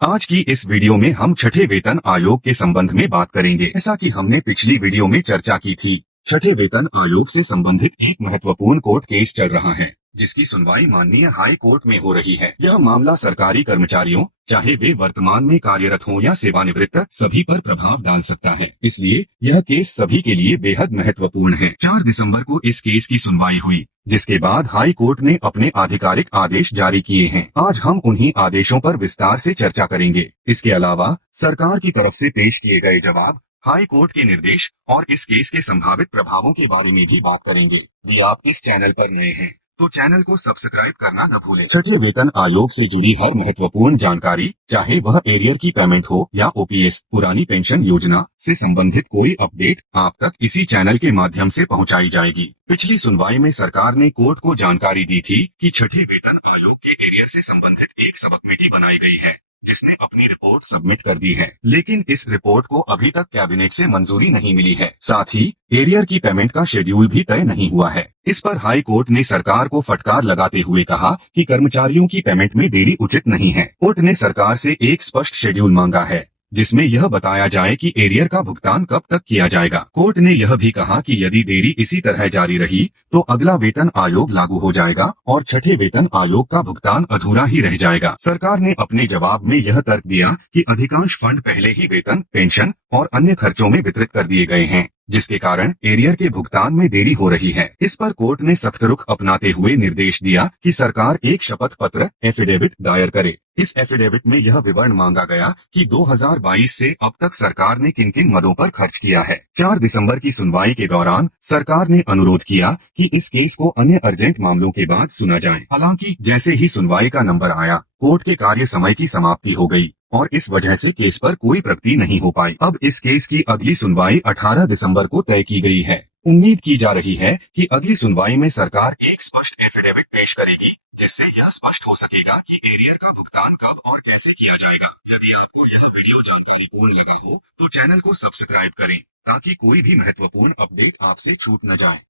आज की इस वीडियो में हम छठे वेतन आयोग के संबंध में बात करेंगे। जैसा कि हमने पिछली वीडियो में चर्चा की थी, छठे वेतन आयोग से संबंधित एक महत्वपूर्ण कोर्ट केस चल रहा है, जिसकी सुनवाई माननीय हाई कोर्ट में हो रही है। यह मामला सरकारी कर्मचारियों, चाहे वे वर्तमान में कार्यरत हों या सेवानिवृत्त, सभी पर प्रभाव डाल सकता है। इसलिए यह केस सभी के लिए बेहद महत्वपूर्ण है। 4 दिसंबर को इस केस की सुनवाई हुई, जिसके बाद हाई कोर्ट ने अपने आधिकारिक आदेश जारी किए हैं। आज हम उन्हीं आदेशों पर विस्तार से चर्चा करेंगे। इसके अलावा सरकार की तरफ से पेश किए गए जवाब, हाई कोर्ट के निर्देश और इस केस के संभावित प्रभावों के बारे में भी बात करेंगे। यदि आप इस चैनल पर नए हैं तो चैनल को सब्सक्राइब करना न भूलें। छठे वेतन आयोग से जुड़ी हर महत्वपूर्ण जानकारी, चाहे वह एरियर की पेमेंट हो या ओपीएस पुरानी पेंशन योजना से संबंधित कोई अपडेट, आप तक इसी चैनल के माध्यम से पहुंचाई जाएगी। पिछली सुनवाई में सरकार ने कोर्ट को जानकारी दी थी कि छठे वेतन आयोग के एरियर से संबंधित एक सब कमेटी बनाई गई है, जिसने अपनी रिपोर्ट सबमिट कर दी है, लेकिन इस रिपोर्ट को अभी तक कैबिनेट से मंजूरी नहीं मिली है। साथ ही एरियर की पेमेंट का शेड्यूल भी तय नहीं हुआ है। इस पर हाई कोर्ट ने सरकार को फटकार लगाते हुए कहा कि कर्मचारियों की पेमेंट में देरी उचित नहीं है। कोर्ट ने सरकार से एक स्पष्ट शेड्यूल मांगा है, जिसमें यह बताया जाए कि एरियर का भुगतान कब तक किया जाएगा। कोर्ट ने यह भी कहा कि यदि देरी इसी तरह जारी रही तो अगला वेतन आयोग लागू हो जाएगा और छठे वेतन आयोग का भुगतान अधूरा ही रह जाएगा। सरकार ने अपने जवाब में यह तर्क दिया कि अधिकांश फंड पहले ही वेतन, पेंशन और अन्य खर्चों में वितरित कर दिए गए हैं, जिसके कारण एरियर के भुगतान में देरी हो रही है। इस पर कोर्ट ने सख्त रुख अपनाते हुए निर्देश दिया कि सरकार एक शपथ पत्र एफिडेविट दायर करे। इस एफिडेविट में यह विवरण मांगा गया कि 2022 से अब तक सरकार ने किन किन मदों पर खर्च किया है। 4 दिसंबर की सुनवाई के दौरान सरकार ने अनुरोध किया कि इस केस को अन्य अर्जेंट मामलों के बाद सुना जाए। हालांकि जैसे ही सुनवाई का नंबर आया, कोर्ट के कार्य समय की समाप्ति हो गई और इस वजह से केस पर कोई प्रगति नहीं हो पाई। अब इस केस की अगली सुनवाई 18 दिसंबर को तय की गई है। उम्मीद की जा रही है कि अगली सुनवाई में सरकार एक स्पष्ट एफिडेविट पेश करेगी, जिससे यह स्पष्ट हो सकेगा कि एरियर का भुगतान कब और कैसे किया जाएगा। यदि आपको यह वीडियो जानकारीपूर्ण लगा हो तो चैनल को सब्सक्राइब करें, ताकि कोई भी महत्वपूर्ण अपडेट आपसे छूट न जाए।